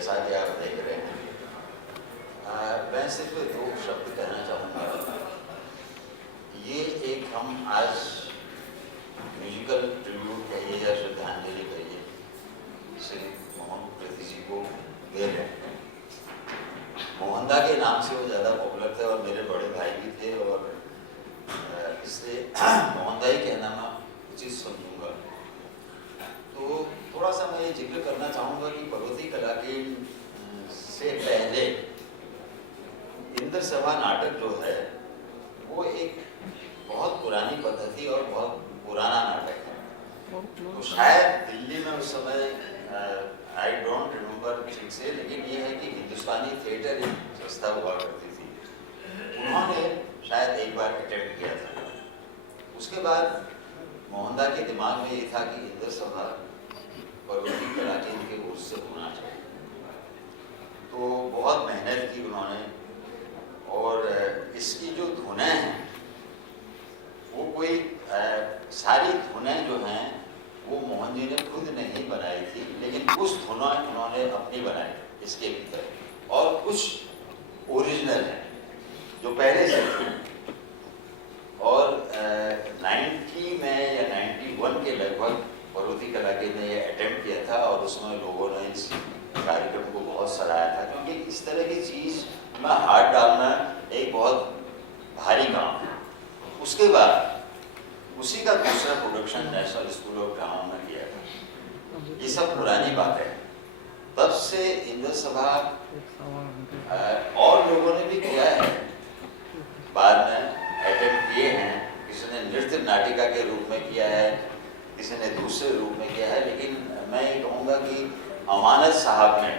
जैसा कि आप देख रहे हैं, मैं सिर्फ दो शब्द कहना चाहूँगा। ये एक हम आज म्यूजिकल ट्रिब्यूट कहिए या श्रद्धांजलि कहिए श्री मोहन पृथ्वी जी को दे रहे हैं। मोहनदा के नाम से वो ज़्यादा पॉपुलर थे और मेरे बड़े भाई भी थे, और इसलिए मोहनदा ही कहना मैं उचित समझूंगा। तो थोड़ा सा मैं ये जिक्र करना चाहूँगा कि पर्वती कला के से पहले इंद्र सभा नाटक जो है वो एक बहुत पुरानी पद्धति और बहुत पुराना नाटक है। तो शायद दिल्ली में उस समय आई डोंट रिमेम्बर ठीक से, लेकिन ये है कि हिंदुस्तानी थिएटर एक संस्था हुआ करती थी, उन्होंने शायद एक बार अटेम्प्ट किया था। उसके बाद मोहनदा के दिमाग में ये था कि इंद्र सभा पर्वती कला केंद्र के ओर से होना चाहिए। तो बहुत मेहनत की उन्होंने, और इसकी जो धुनें हैं वो कोई सारी धुनें जो हैं वो मोहन जी ने खुद नहीं बनाई थी, लेकिन कुछ धुनें उन्होंने अपनी बनाई इसके भीतर, और कुछ ओरिजिनल हैं जो पहले से थे। और 90 में या 91 के लगभग पर्वती कला केंद्र ने ये अटेम्प्ट किया था, और उसमें लोगों ने इस कार्यक्रम को बहुत सराहा था, क्योंकि इस तरह की चीज़ में हाथ डालना एक बहुत भारी काम है। उसके बाद उसी का दूसरा production national school of drama में किया था। ये सब पुरानी बात है। तब से इंद्र सभा और लोगों ने भी किया है, बाद में अटेम्प्ट किए हैं। किसी ने नृत्य नाटिका के रूप में किया है, किसी ने दूसरे रूप में किया है, लेकिन मैं ये कहूँगा कि अमानत साहब ने,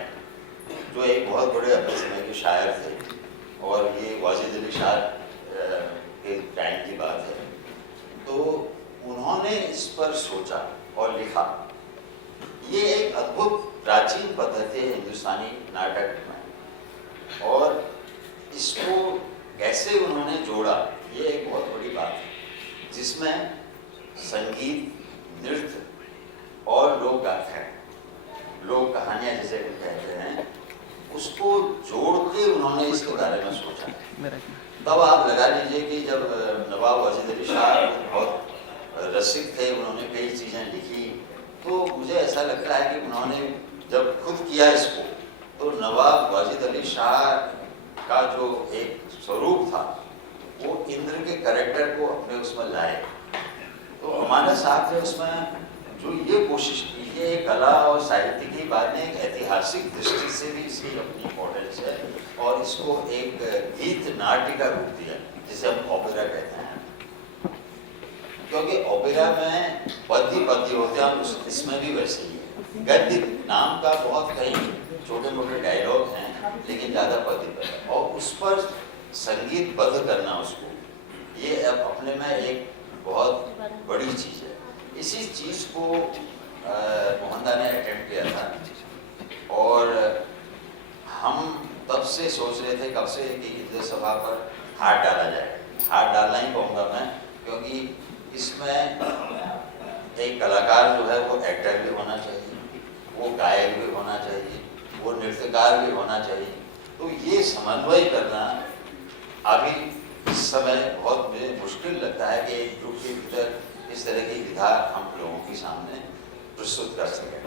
जो एक बहुत बड़े अपने समय के शायर थे, और ये वाजिद अली शाह के टाइम की बात है, तो उन्होंने इस पर सोचा और लिखा। ये एक अद्भुत प्राचीन पद्धति है हिंदुस्तानी नाटक में, और इसको कैसे उन्होंने जोड़ा ये एक बहुत बड़ी बात है, जिसमें संगीत, नृत्य और लोक गाथा, लोक कहानियाँ जिसे हम कहते हैं, उसको जोड़ के उन्होंने इसके बारे में सोचा। तब आप लगा लीजिए कि जब नवाब वाजिद अली शाह बहुत रसिक थे, उन्होंने कई चीज़ें लिखी, तो मुझे ऐसा लगता है कि उन्होंने जब खुद किया इसको, तो नवाब वाजिद अली शाह का जो एक स्वरूप था वो इंद्र के कैरेक्टर को अपने उसमें लाए। तो अमानत साहब ने उसमें जो ये कोशिश की है, कला और साहित्य की बात में एक ऐतिहासिक दृष्टि से भी इसकी अपनी इम्पोर्टेंस है, और इसको एक गीत नाट्य का रूप दिया, जिसे हम ओपेरा कहते हैं। क्योंकि ओपेरा में पद्य होते हैं, इसमें भी वैसे ही है। गद्य नाम का बहुत कई छोटे मोटे डायलॉग हैं, लेकिन ज़्यादा पद्य है, और उस पर संगीतबद्ध करना उसको, ये अब अपने में एक बहुत बड़ी चीज़ है। इसी चीज़ को मोहनदा ने अटेम्प्ट किया था, और हम तब से सोच रहे थे कब से कि इंद्र सभा पर हाथ डाला जाए। हाथ डालना ही कहूँगा मैं, क्योंकि इसमें एक कलाकार जो है वो एक्टर भी होना चाहिए, वो गायक भी होना चाहिए, वो नृत्यकार भी होना चाहिए। तो ये समन्वय करना अभी इस समय बहुत मुझे मुश्किल लगता है कि एक ग्रुप के भीतर इस तरह की विधा हम लोगों के सामने प्रस्तुत कर सकें।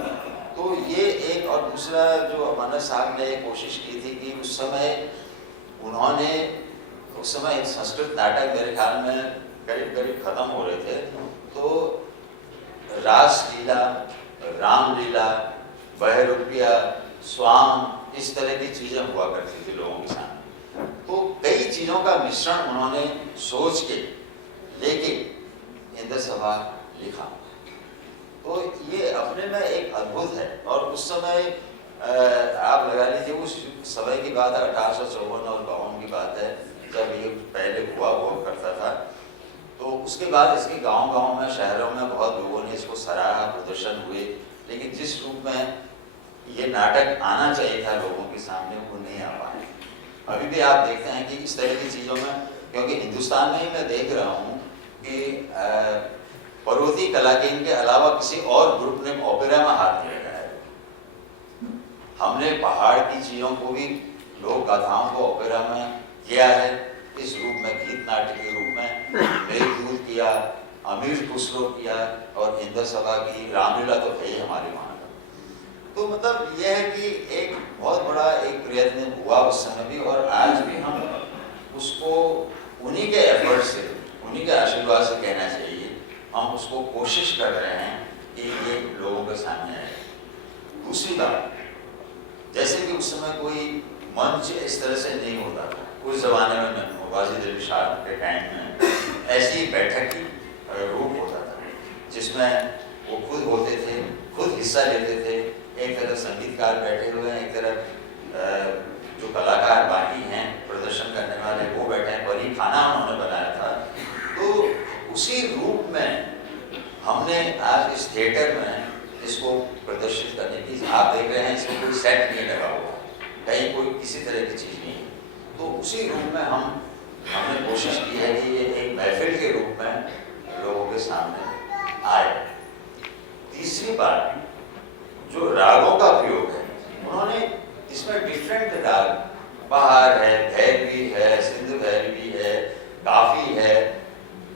तो ये एक, और दूसरा जो अमानत साहब ने कोशिश की थी कि उस समय उन्होंने, उस समय संस्कृत नाटक मेरे ख्याल में करीब करीब खत्म हो रहे थे, तो रासलीला, रामलीला, बहरूपिया, स्वाम, इस तरह की चीज़ें हुआ करती थी लोगों के सामने। तो कई चीज़ों का मिश्रण उन्होंने सोच के लेके इंद्र सभा लिखा। तो ये अपने में एक अद्भुत है, और उस समय आप लगा लीजिए उस समय की बात है, 1854 और 52 की बात है, जब ये पहले हुआ करता था। तो उसके बाद इसके गांव-गांव में, शहरों में बहुत लोगों ने इसको सराहा, प्रदर्शन हुए, लेकिन जिस रूप में ये नाटक आना चाहिए था लोगों के सामने, वो नहीं आ पाए। अभी भी आप देखते हैं कि इस तरह की चीज़ों में, क्योंकि हिंदुस्तान में ही मैं देख रहा हूँ कि पर्वती कला केंद्र के अलावा किसी और ग्रुप ने ओपेरा में हाथ नहीं लगाया। हमने पहाड़ की चीज़ों को भी लोक गाथाओं को ओपेरा में किया है, इस रूप में गीत नाट्य के रूप में मेघदूत किया, अमीर खुसरो किया, और इंद्र सभा की रामलीला तो है ही हमारे वहाँ का। तो मतलब यह है कि एक बहुत बड़ा एक प्रयत्न हुआ उस समय भी, और आज भी हम उसको उन्हीं के एफर्ट से, उन्हीं के आशीर्वाद से कहना चाहिए, हम उसको कोशिश कर रहे हैं कि ये लोगों के सामने आए। दूसरी बात, जैसे कि उस समय कोई मंच इस तरह से नहीं होता था, उस जमाने में वाजिद अली शाह के टाइम में ऐसी बैठक की रूप होता था, जिसमें वो खुद होते थे, खुद हिस्सा लेते थे। एक तरफ संगीतकार बैठे हुए हैं, एक तरफ जो कलाकार बाकी हैं प्रदर्शन करने वाले वो बैठे हैं, वही खाना उन्होंने बनाया था। तो उसी रूप में हमने आज इस थिएटर में इसको प्रदर्शित करने की, आप देख रहे हैं इसमें कोई सेट नहीं लगा हुआ, कहीं कोई किसी तरह की चीज़ नहीं है। तो उसी रूप में हमने कोशिश की है कि ये एक महफिल के रूप में लोगों के सामने आए। तीसरी बात, जो रागों का प्रयोग है, उन्होंने इसमें डिफरेंट राग, बहार है, भैरवी है, सिंध भैरवी है, काफी है,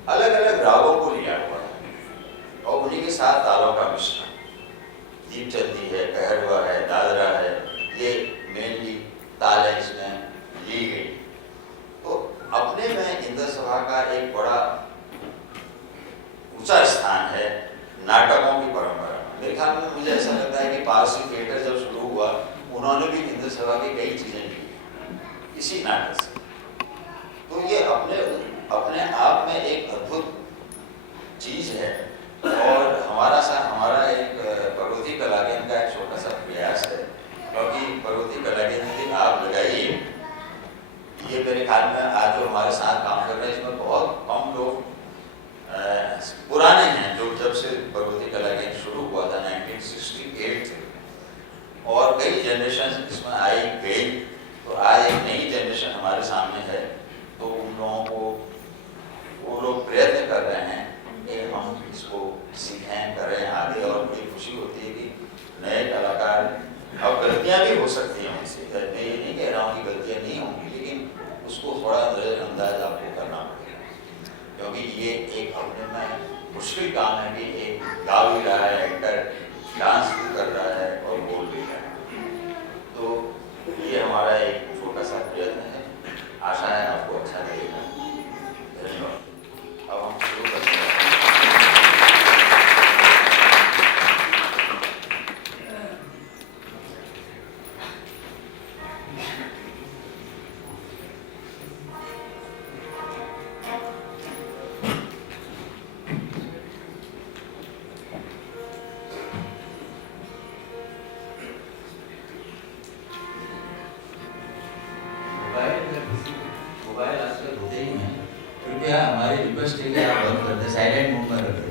अलग अलग रागों को लिया हुआ है और उन्हीं के साथ तालों का मिश्रण, दीप चंदी है, कहरवा है, दादरा है, ये मेनली तालें इसमें ली गई। तो अपने में इंद्र सभा का एक बड़ा ऊंचा स्थान है नाटकों की परंपरा। मेरे ख्याल में मुझे ऐसा लगता है कि पारसी थिएटर जब शुरू हुआ, उन्होंने भी इंद्र सभा की कई चीजें की इसी नाटक से। तो ये अपने आप में एक अद्भुत चीज है, और हमारा एक पर्वती कलाकेंद्र का एक छोटा सा प्रयास है, क्योंकि पर्वती कलाकेंद्र की आप लगाइए, ये मेरे ख्याल में आज जो हमारे साथ काम कर रहे हैं इसमें बहुत कम लोग पुराने हैं, जो जब से पर्वती कलाकेंद्र शुरू हुआ था 1968 से, और कई जनरेशन इसमें आई गई। तो आज एक नई जनरेशन हमारे सामने है, तो उन लोगों को वो लोग प्रयत्न कर रहे हैं कि हम इसको सीखें, करें आगे। और बड़ी खुशी होती है कि नए कलाकार, अब गलतियां भी हो सकती हैं उनसे, मैं ये नहीं कह रहा हूँ कि गलतियां नहीं होंगी, लेकिन उसको थोड़ा नजरअंदाज आपको करना पड़ेगा, क्योंकि ये एक अपने में मुश्किल काम है कि एक गा भी रहा है एक्टर, डांस भी कर रहा है और बोल भी रहा है। तो ये हमारा एक छोटा सा प्रयत्न है, आशा है आपको अच्छा लगेगा। धन्यवाद। अब हम शुरू करते हैं। मोबाइल आजकल होते ही हैं, कृपया हमारी रिक्वेस्ट है कि आप बंद कर दें, साइलेंट मोड में रखें।